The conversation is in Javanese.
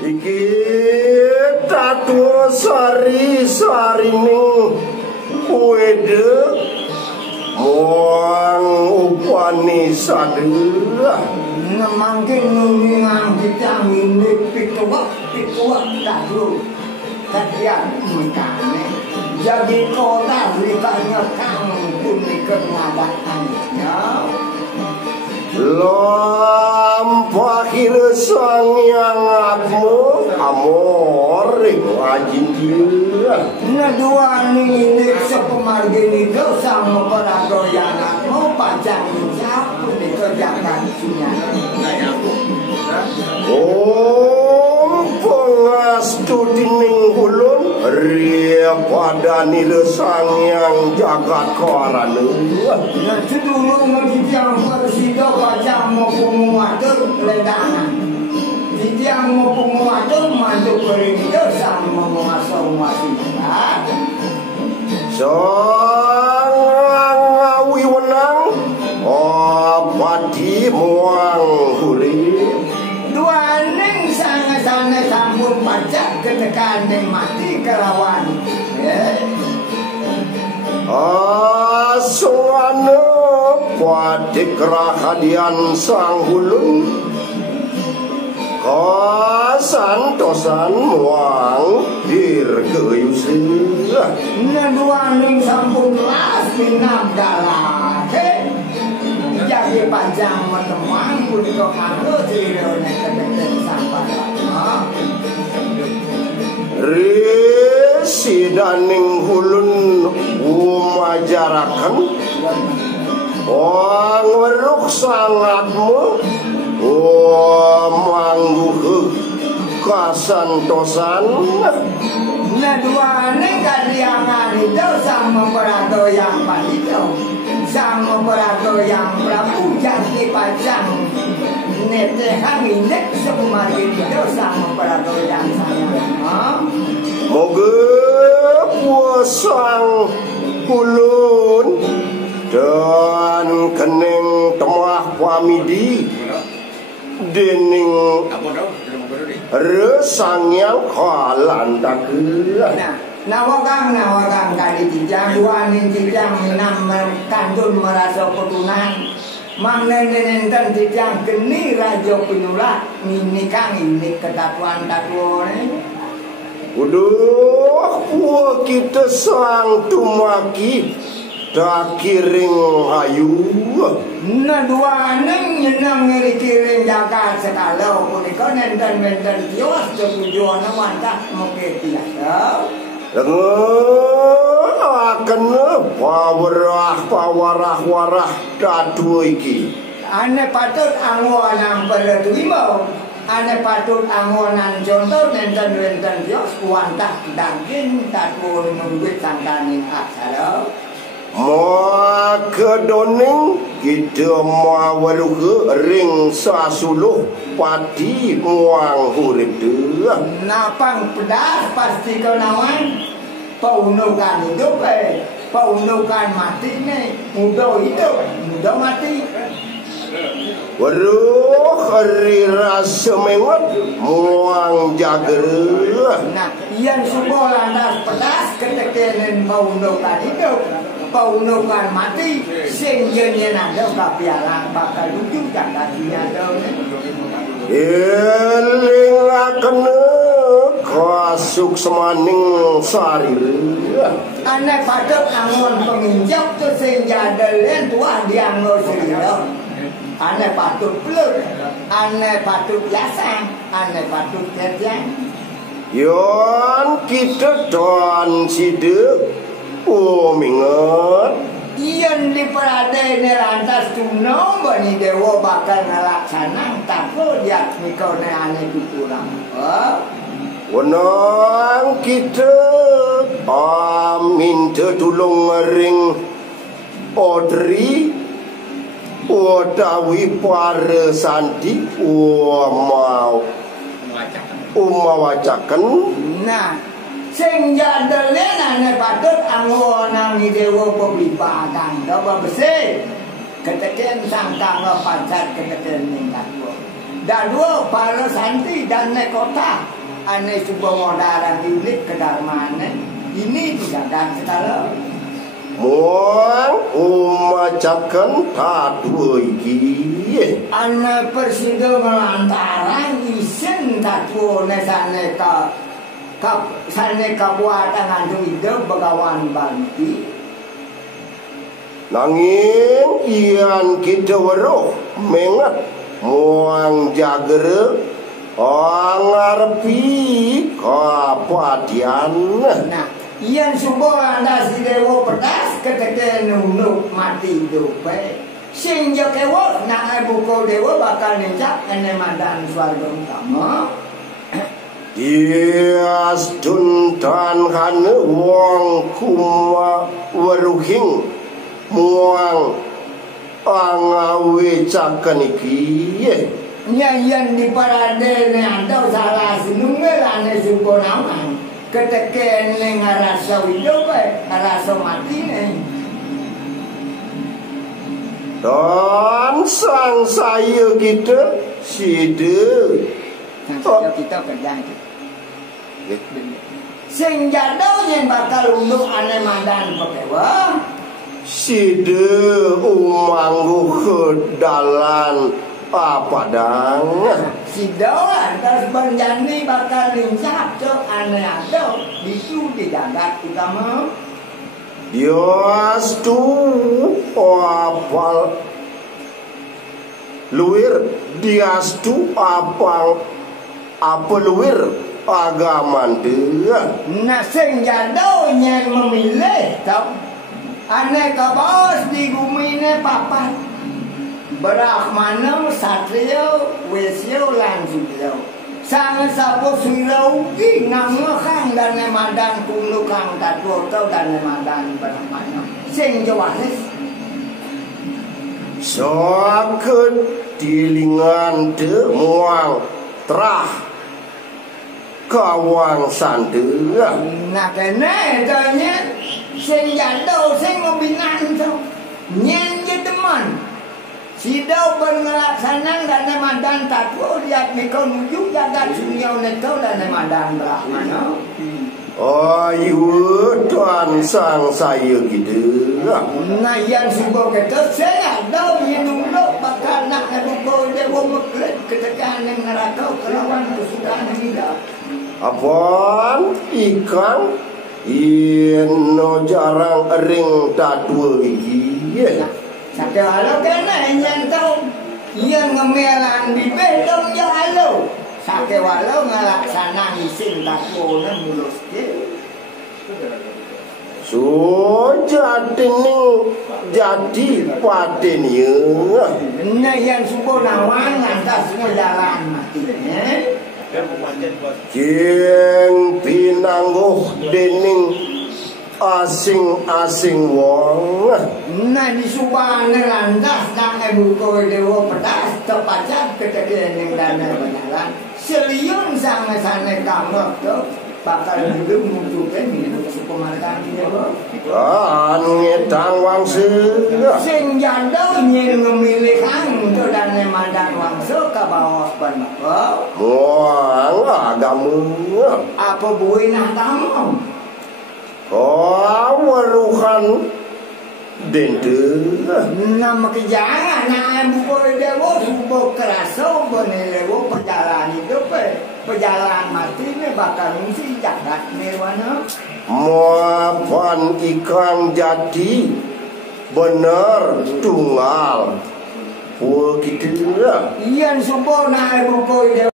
Iki tatu sari-sarining kuede muang upani sadera nemangke nungingan kita milik pikuak tadu kadian mekane jadi kota beritanya kang punikan ngadakannya lampahir sang yang aku amore wajin dia dua ini sepemargin itu sama perago yang aku panjang siapa nih kerjakan sinya pengastu dining hulun ria pada nile sang yang jagat korana sedulur ngejijang persido baca mau penguatur ledangan jijang mau penguatur mantu berido sama mengasau masih sang ngawi wenang padi muang huri dua neng sana sambung pajak ketekan neng mati kelawan asuane padik rahadian sang hulun kasantosan muang dirgeyusin dua neng sambung las minam galake jadi panjang teman untuk aku tirone kedekten sampai resi daning hulun umajarakan ngeruk sangatmu mangguh kasantosan dua neng kaliangan itu sama perato yang panito sama perato yang prabu jati pajang netehang indek sepemargin itu sama perato yang sayang moga puasang hulun dan kening temah pamidi dening resang yang kalantakeun Nawakang kali jijang dua ning jijang minam kandun merasa ketunan mang nenten jijang geni rajo penyulat minikang ini ketatuan tatuan uduh puah kita sang tumaki dakiring hayu dua neng nyenang ngeri kiring jaga sekalau punika nenten tios tujuan mantap mungkin tidak akan pawarah dadu iki ane patut angonan berduimo ane patut angonan contoh nenten tios kuantah daging tatu nungguit sangkaning aksara maka doning kita mawaluke ring sasuluh padi muang hurip dia napang pedas pasti kenawan paunukan hidup paunukan mati nih muda hidup muda mati waduh hari rasa mewat muang jager nah iyan subuh landas pedas ketekenen paunukan hidup paunukan mati sing yen ada kapialang bakal lucu jaga dunia eling akan kasuk semaning sari ane patut angon penginjak tu sing jadelen tuah dianggo siriro ane patut peluk ane patut biasa ane patut kerjang yon kita don sidek mingat iyan di perade ni lantas tunong bani dewa bakal ngelaksanang tako dia mikau ni ane dikurang wenang kita minta tulung ring Audrey Odawi para santi mau umawacakan nah sing jadelen ane patut angonang ni dewa pemlibakan doba besi keteken sangkang pacar keteken ning takwa Dan dua para santi dan nekota ane coba modal unit ke darmane ini dijaga segala muang umacakan tadua iki ane persido ngelantaran isen tatu nesane sane kabuatan andu hidup begawan banti nanging ian kita weruh mengat muang jagere ngarepi kapadian nah ian subuh anda si dewa pedas ketika nunduk mati dupe sing jokewo nak buko dewa bakal nencak ene mandan swarga utama Dias duntan hane wong kuma weruhing muang angawe cakan iki yang di parade ni ada salah senungelane subuh naman ketika ni ngarasa hidup ngarasa mati ni dan sang saya kita sida kita kerja sing jadau yang bakal unduk ane mandan pekewa sida umanggu ke dalan padang sida atas berjanji bakal lincap cok ane ada bisu di jagat utama Dias tu apal luir dias tu apal apa luir agaman dia nah sing jadau yang memilih tau ane kabos di bumi ni papat Brahmana Satrio Wesyo lan Sudyo sang sapo suraugi nama kang dan madan kulu kang tatu dan madan Brahmana sing jawaris sakit tilingan de muang terah kawang sandera nah kena tanya sing jadau sing ngobinan so nyen je teman sidau berngelaksana dan madan tatu lihat mikau nuju jagat dunia neto dan madan Brahmana ayu tuan sang saya gitu nah yang subuh kata saya ada minum lo bakal nak buku dewa meklet ketekan yang neraka kelawan kesudahan hidup apaan ikan ino jarang ring tadua gigi Saka halo kena yang tahu yang ngemelan di bedong ya halo sake walau ngelaksana isin takwo na mulus so jadi paten ya nah yang subuh nawang lantas jalan mati Jeng pinangguh dening asing-asing wong nah di subane landas nang buku dewa pedas tepacat ketika yang dana berjalan seliun sang sana kamu tuh bakal hidup munculkan minum supematan dewa ngedang wangse sing jadau nyen ngemilih kang tuh dana mandang wangse ke bawah penapa wong agamu apa buina tamu waruhan dente nama kejangan nak buku dewa subuh kerasa benewo perjalanan hidup perjalanan mati ni bakal mesti jagat mewana mapan ikan jati bener tunggal kita iyan subuh nak buku dewa